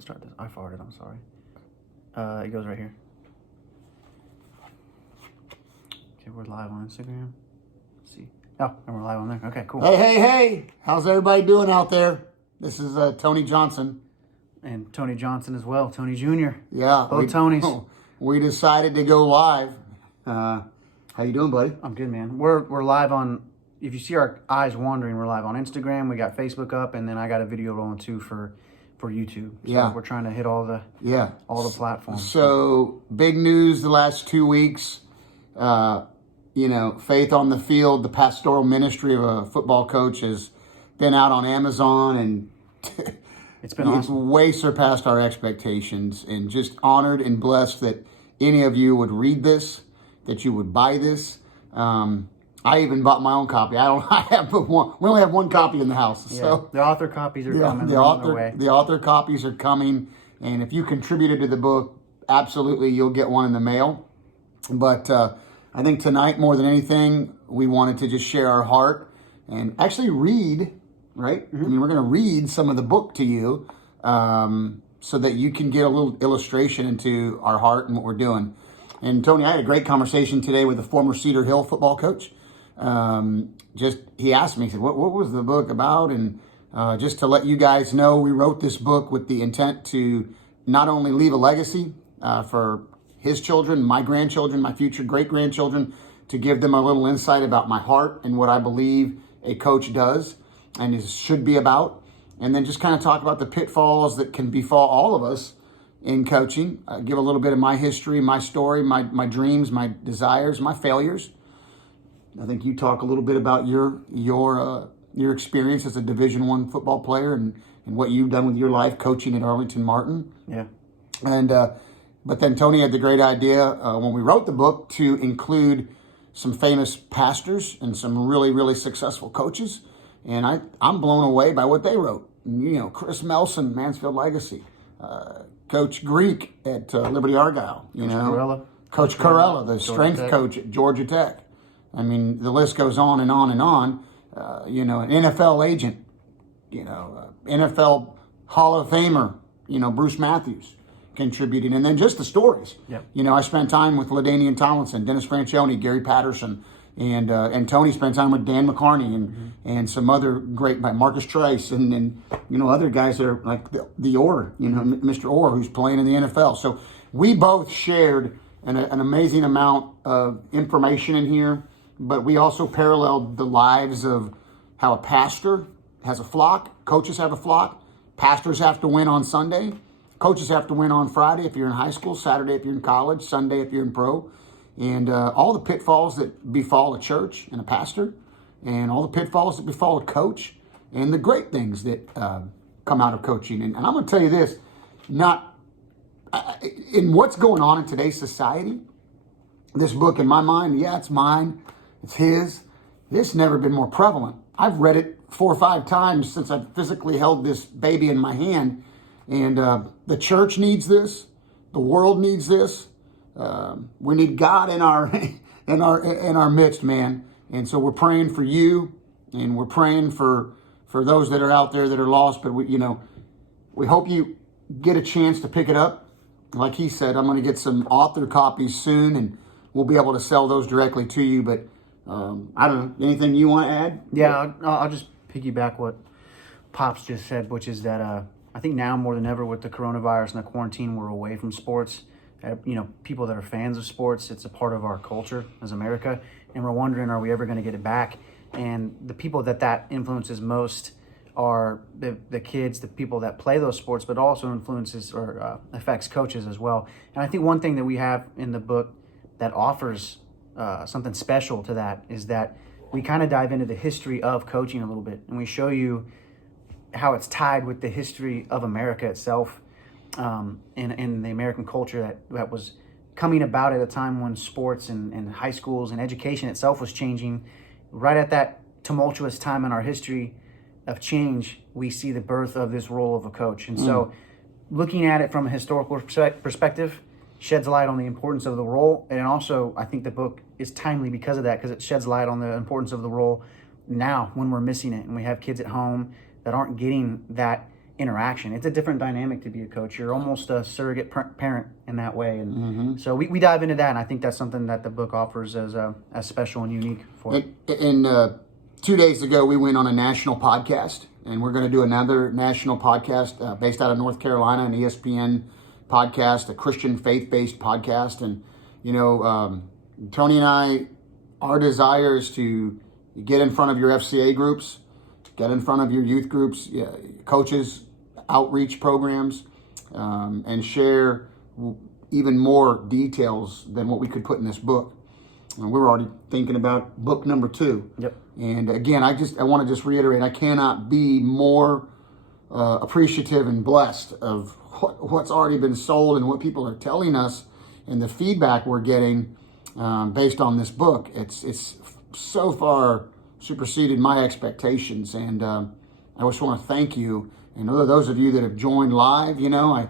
ahead and start this. I farted, I'm sorry. It goes right here. Okay, we're live on Instagram. Let's see. Oh, and we're live on there. Okay, cool. Hey. How's everybody doing out there? This is Tony Johnson. And Tony Johnson as well, Tony Jr. Yeah. Both Tonys. We decided to go live. How you doing, buddy? I'm good, man. We're live on, if you see our eyes wandering, we're live on Instagram. We got Facebook up, and then I got a video rolling too for YouTube. So yeah. We're trying to hit all the platforms. So big news the last 2 weeks. Faith on the Field, the pastoral ministry of a football coach, has been out on Amazon, and it's been awesome. It's way surpassed our expectations, and just honored and blessed that any of you would read this, that you would buy this. I even bought my own copy. I have but one. We only have one copy in the house. Yeah. So the author copies are coming. The author copies are coming, and if you contributed to the book, absolutely you'll get one in the mail. But I think tonight, more than anything, we wanted to just share our heart and actually read. Right? Mm-hmm. I mean, we're going to read some of the book to you, so that you can get a little illustration into our heart and what we're doing. And Tony, I had a great conversation today with a former Cedar Hill football coach. He asked me, he said, what was the book about? And just to let you guys know, we wrote this book with the intent to not only leave a legacy for his children, my grandchildren, my future great-grandchildren, to give them a little insight about my heart and what I believe a coach does and should be about. And then just kind of talk about the pitfalls that can befall all of us in coaching. Give a little bit of my history, my story, my dreams, my desires, my failures. I think you talk a little bit about your experience as a Division I football player and what you've done with your life coaching at Arlington Martin. Yeah. And but then Tony had the great idea when we wrote the book to include some famous pastors and some really, really successful coaches. And I'm blown away by what they wrote. Chris Melson, Mansfield Legacy. Coach Greek at Liberty Argyle. Coach Corella, the strength coach at Georgia Tech. I mean, the list goes on and on and on. An NFL agent, NFL Hall of Famer, Bruce Matthews contributing. And then just the stories. Yep. I spent time with LaDainian Tomlinson, Dennis Franchione, Gary Patterson, and Tony spent time with Dan McCarney and some other great, by Marcus Trice and other guys that are like the Orr, Mr. Orr, who's playing in the NFL. So we both shared an amazing amount of information in here, but we also paralleled the lives of how a pastor has a flock, coaches have a flock, pastors have to win on Sunday, coaches have to win on Friday if you're in high school, Saturday if you're in college, Sunday if you're in pro. And all the pitfalls that befall a church and a pastor, and all the pitfalls that befall a coach, and the great things that come out of coaching. And I'm going to tell you this, in what's going on in today's society, this book in my mind, it's mine, it's his. It's never been more prevalent. I've read it 4 or 5 times since I've physically held this baby in my hand. And the church needs this. The world needs this. We need God in our midst, man. And so we're praying for you, and we're praying for those that are out there that are lost. But we hope you get a chance to pick it up. Like he said, I'm going to get some author copies soon, and we'll be able to sell those directly to you. But I don't know, anything you want to add? Yeah, I'll just piggyback what Pops just said, which is that I think now more than ever with the coronavirus and the quarantine, we're away from sports. People that are fans of sports, it's a part of our culture as America, and we're wondering, are we ever going to get it back? And the people that influences most are the kids, the people that play those sports, but also influences or affects coaches as well. And I think one thing that we have in the book that offers something special to that is that we kind of dive into the history of coaching a little bit, and we show you how it's tied with the history of America itself. In the American culture that was coming about at a time when sports and high schools and education itself was changing. Right at that tumultuous time in our history of change, we see the birth of this role of a coach. And so looking at it from a historical perspective sheds light on the importance of the role. And also, I think the book is timely because of that, because it sheds light on the importance of the role now when we're missing it. And we have kids at home that aren't getting that interaction. It's a different dynamic to be a coach. You're almost a surrogate parent in that way. And so we dive into that, and I think that's something that the book offers as special and unique for it. And 2 days ago, we went on a national podcast, and we're going to do another national podcast based out of North Carolina, an ESPN podcast, a Christian faith-based podcast. And, Tony and I, our desire is to get in front of your FCA groups, get in front of your youth groups, coaches, outreach programs, and share even more details than what we could put in this book. And we're already thinking about book number 2. Yep. And again, I want to just reiterate, I cannot be more appreciative and blessed of what's already been sold and what people are telling us and the feedback we're getting based on this book. It's so far superseded my expectations, and I just want to thank you. And those of you that have joined live, I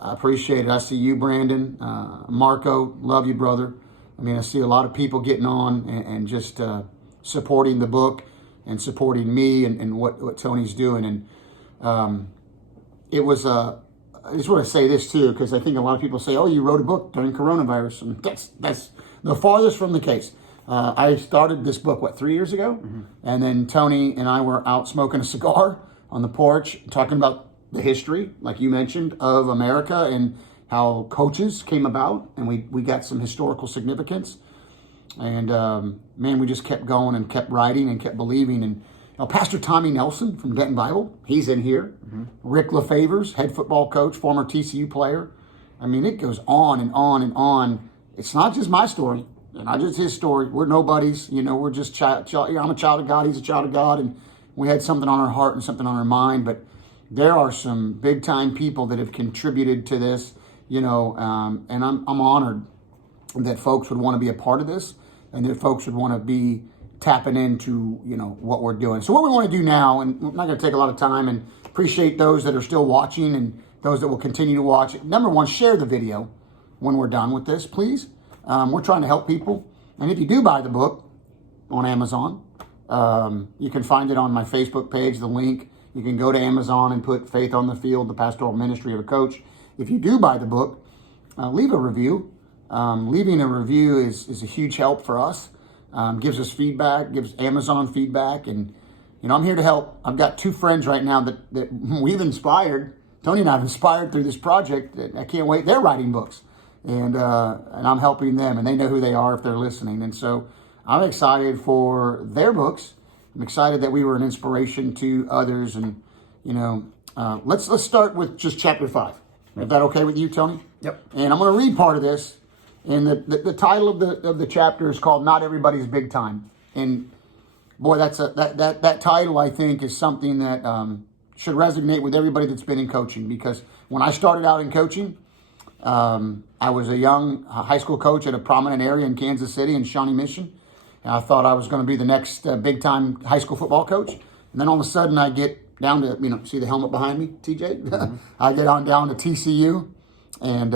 appreciate it. I see you, Brandon, Marco, love you, brother. I mean, I see a lot of people getting on and just supporting the book and supporting me and what Tony's doing. And it was, I just want to say this too, because I think a lot of people say, oh, you wrote a book during coronavirus. And that's the farthest from the case. I started this book, 3 years ago? And then Tony and I were out smoking a cigar on the porch, talking about the history, like you mentioned, of America and how coaches came about, and we got some historical significance. And man, we just kept going and kept writing and kept believing. And Pastor Tommy Nelson from Denton Bible, he's in here. Rick LaFavors, head football coach, former TCU player. I mean, it goes on and on and on. It's not just my story, and not just his story. We're nobodies, we're just I'm a child of God, he's a child of God, and we had something on our heart and something on our mind. But there are some big time people that have contributed to this, and I'm honored that folks would want to be a part of this, and that folks would want to be tapping into, what we're doing. So what we want to do now, and we're not going to take a lot of time, and appreciate those that are still watching and those that will continue to watch. Number one, share the video when we're done with this, please. We're trying to help people. And if you do buy the book on Amazon, you can find it on my Facebook page, the link. You can go to Amazon and put Faith on the Field, the pastoral ministry of a coach. If you do buy the book, leave a review. Leaving a review is a huge help for us. Gives us feedback, gives Amazon feedback. And, I'm here to help. I've got 2 friends right now that we've inspired. Tony and I have inspired through this project. I can't wait. They're writing books. And I'm helping them, and they know who they are if they're listening. And so I'm excited for their books. I'm excited that we were an inspiration to others. And, let's start with just chapter 5. Is that okay with you, Tony? Yep. And I'm going to read part of this. And the title of the chapter is called "Not Everybody's Big Time." And boy, that title, I think, is something that should resonate with everybody that's been in coaching. Because when I started out in coaching, I was a young high school coach at a prominent area in Kansas City in Shawnee Mission. And I thought I was going to be the next big-time high school football coach. And then all of a sudden I get down to, see the helmet behind me, TJ? I get on down to TCU. And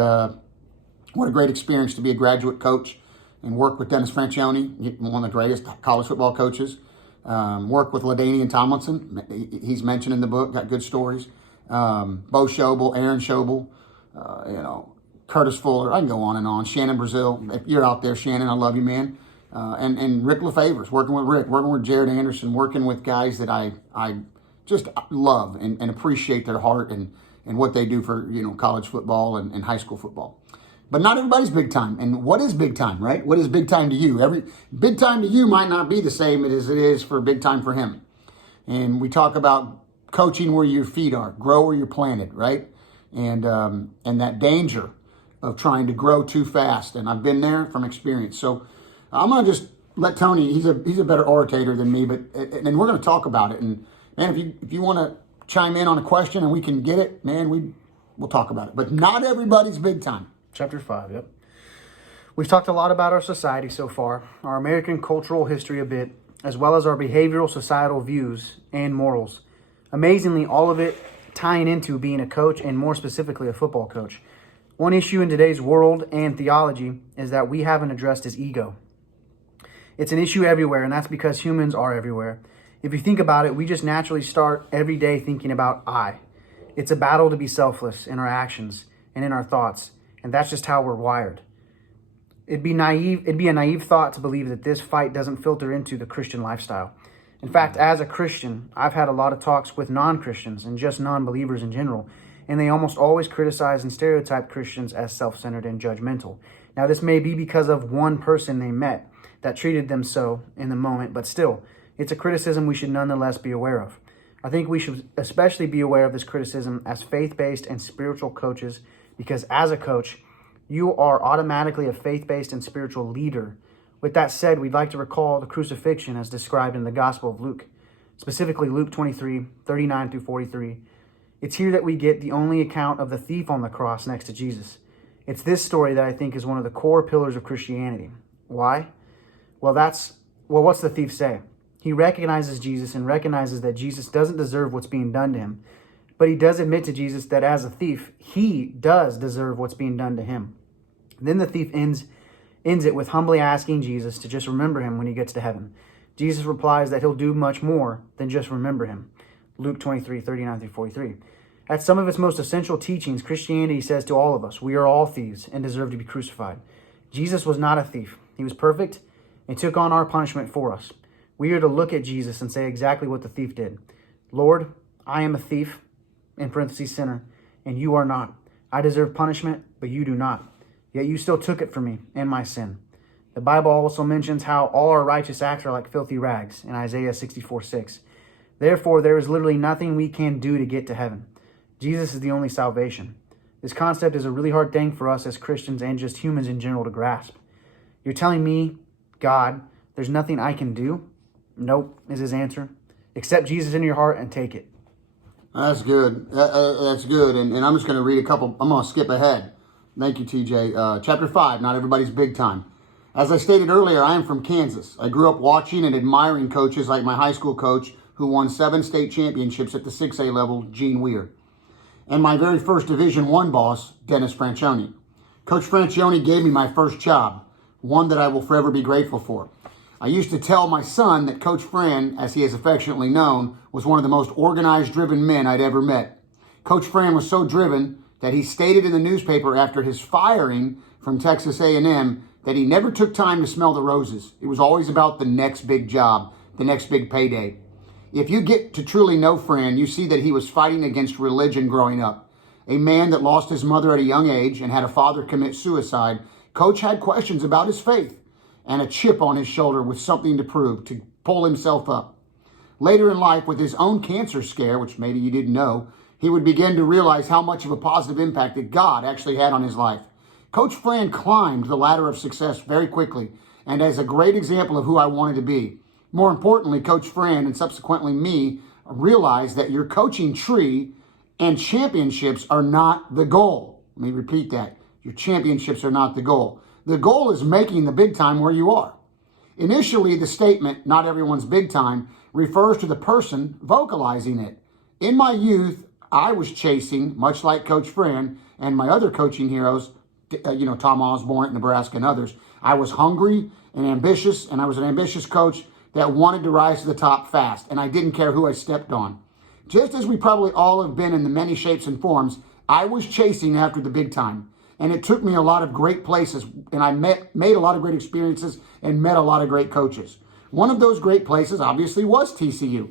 what a great experience to be a graduate coach and work with Dennis Franchione, one of the greatest college football coaches. Work with LaDainian Tomlinson. He's mentioned in the book, got good stories. Bo Schobel, Aaron Schobel, Curtis Fuller. I can go on and on. Shannon Brazil. If you're out there, Shannon, I love you, man. And Rick LaFavors, working with Rick, working with Jared Anderson, working with guys that I just love and appreciate their heart and what they do for, college football and high school football. But not everybody's big time. And what is big time, right? What is big time to you? Every big time to you might not be the same as it is for big time for him. And we talk about coaching where your feet are, grow where you're planted, right? And that danger of trying to grow too fast. And I've been there from experience. So I'm going to just let Tony, he's a better orator than me, and we're going to talk about it. And man, if you want to chime in on a question and we can get it, man, we'll talk about it. But not everybody's big time. Chapter 5, yep. We've talked a lot about our society so far, our American cultural history a bit, as well as our behavioral societal views and morals. Amazingly, all of it tying into being a coach, and more specifically a football coach. One issue in today's world and theology is that we haven't addressed is ego. It's an issue everywhere, and that's because humans are everywhere. If you think about it, we just naturally start every day thinking about I. It's a battle to be selfless in our actions and in our thoughts, and that's just how we're wired. It'd be a naive thought to believe that this fight doesn't filter into the Christian lifestyle. In fact, as a Christian, I've had a lot of talks with non-Christians and just non-believers in general, and they almost always criticize and stereotype Christians as self-centered and judgmental. Now, this may be because of one person they met that treated them so in the moment, but still, it's a criticism we should nonetheless be aware of. I think we should especially be aware of this criticism as faith-based and spiritual coaches, because as a coach, you are automatically a faith-based and spiritual leader. With that said, we'd like to recall the crucifixion as described in the Gospel of Luke, specifically Luke 23, 39 through 43. It's here that we get the only account of the thief on the cross next to Jesus. It's this story that I think is one of the core pillars of Christianity. Why? Well, what's the thief say? He recognizes Jesus and recognizes that Jesus doesn't deserve what's being done to him. But he does admit to Jesus that as a thief, he does deserve what's being done to him. Then the thief ends it with humbly asking Jesus to just remember him when he gets to heaven. Jesus replies that he'll do much more than just remember him. Luke 23, 39 through 43. At some of its most essential teachings, Christianity says to all of us, we are all thieves and deserve to be crucified. Jesus was not a thief. He was perfect and took on our punishment for us. We are to look at Jesus and say exactly what the thief did. Lord, I am a thief, in parentheses sinner, and you are not. I deserve punishment, but you do not. Yet you still took it from me and my sin. The Bible also mentions how all our righteous acts are like filthy rags in Isaiah 64, 6. Therefore, there is literally nothing we can do to get to heaven. Jesus is the only salvation. This concept is a really hard thing for us as Christians and just humans in general to grasp. You're telling me, God, there's nothing I can do? Nope, is his answer. Accept Jesus into your heart and take it. That's good. That's good. And I'm just going to read a couple. I'm going to skip ahead. Thank you, TJ. Chapter 5, Not Everybody's Big Time. As I stated earlier, I am from Kansas. I grew up watching and admiring coaches like my high school coach who won 7 state championships at the 6A level, Gene Weir, and my very first Division I boss, Dennis Franchione. Coach Franchione gave me my first job, one that I will forever be grateful for. I used to tell my son that Coach Fran, as he is affectionately known, was one of the most organized, driven men I'd ever met. Coach Fran was so driven that he stated in the newspaper after his firing from Texas A&M that he never took time to smell the roses. It was always about the next big job, the next big payday. If you get to truly know Fran, you see that he was fighting against religion growing up. A man that lost his mother at a young age and had a father commit suicide, Coach had questions about his faith and a chip on his shoulder with something to prove, to pull himself up. Later in life, with his own cancer scare, which maybe you didn't know, he would begin to realize how much of a positive impact that God actually had on his life. Coach Fran climbed the ladder of success very quickly and as a great example of who I wanted to be. More importantly, Coach Fran and subsequently me realized that your coaching tree and championships are not the goal. Let me repeat that. Your championships are not the goal. The goal is making the big time where you are. Initially, the statement, not everyone's big time, refers to the person vocalizing it. In my youth, I was chasing, much like Coach Fran and my other coaching heroes, Tom Osborne at Nebraska and others. I was hungry and ambitious, and I was an ambitious coach that wanted to rise to the top fast, and I didn't care who I stepped on. Just as we probably all have been in the many shapes and forms, I was chasing after the big time. And it took me a lot of great places, and I made a lot of great experiences and met a lot of great coaches. One of those great places, obviously, was TCU.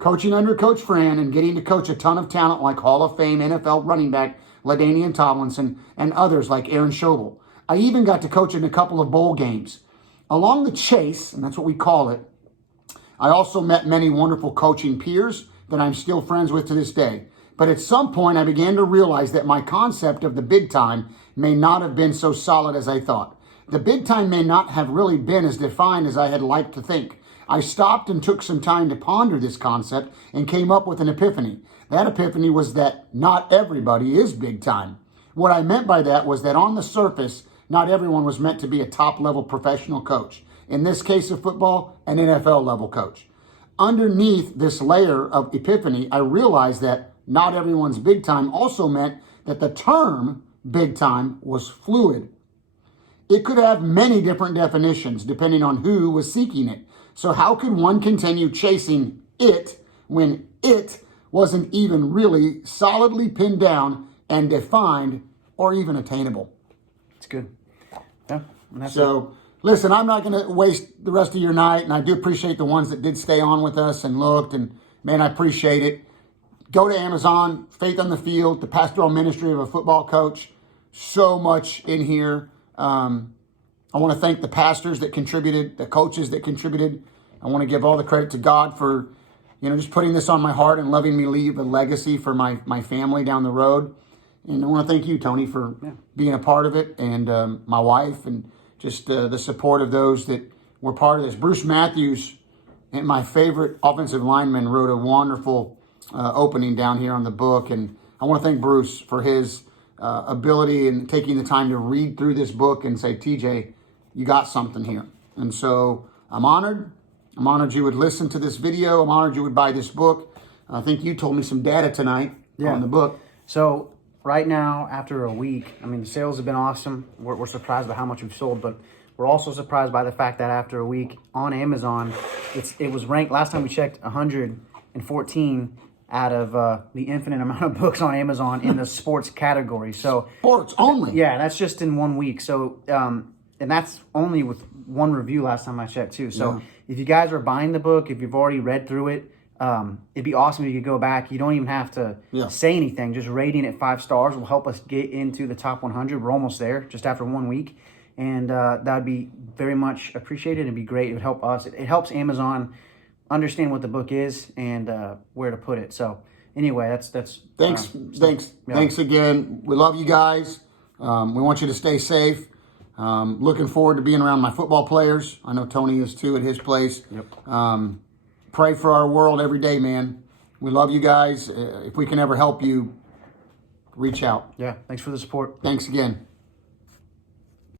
Coaching under Coach Fran and getting to coach a ton of talent like Hall of Fame NFL running back LaDainian Tomlinson and others like Aaron Schobel. I even got to coach in a couple of bowl games. Along the chase, and that's what we call it, I also met many wonderful coaching peers that I'm still friends with to this day. But at some point, I began to realize that my concept of the big time may not have been so solid as I thought. The big time may not have really been as defined as I had liked to think. I stopped and took some time to ponder this concept and came up with an epiphany. That epiphany was that not everybody is big time. What I meant by that was that on the surface, not everyone was meant to be a top-level professional coach. In this case of football, an NFL-level coach. Underneath this layer of epiphany, I realized that not everyone's big time also meant that the term big time was fluid. It could have many different definitions depending on who was seeking it. So how could one continue chasing it when it wasn't even really solidly pinned down and defined or even attainable. It's good. Yeah. And that's So, listen, I'm not going to waste the rest of your night, and I do appreciate the ones that did stay on with us and looked, and man, I appreciate it. Go to Amazon, Faith on the Field, the pastoral ministry of a football coach. So much in here. I want to thank the pastors that contributed, the coaches that contributed. I want to give all the credit to God for, just putting this on my heart and letting me leave a legacy for my family down the road. And I want to thank you, Tony, for being a part of it, and my wife, and just the support of those that were part of this. Bruce Matthews, and my favorite offensive lineman, wrote a wonderful opening down here on the book. And I want to thank Bruce for his ability and taking the time to read through this book and say, TJ, you got something here. And so I'm honored. I'm honored you would listen to this video. I'm honored you would buy this book. I think you told me some data tonight on the book. So right now, after a week, I mean, the sales have been awesome. We're surprised by how much we've sold, but we're also surprised by the fact that after a week on Amazon, it was ranked, last time we checked, 114 out of the infinite amount of books on Amazon in the sports category. So sports only. Yeah, that's just in 1 week. So, and that's only with one review last time I checked too. So if you guys are buying the book, if you've already read through it, it'd be awesome if you could go back. You don't even have to say anything. Just rating it 5 stars will help us get into the top 100. We're almost there, just after 1 week. And that would be very much appreciated. It'd be great. It would help us. It helps Amazon understand what the book is and where to put it. So anyway, that's Thanks again. We love you guys. We want you to stay safe. Looking forward to being around my football players. I know Tony is too at his place. Yep. Pray for our world every day, man. We love you guys. If we can ever help you, reach out. Yeah. Thanks for the support. Thanks again.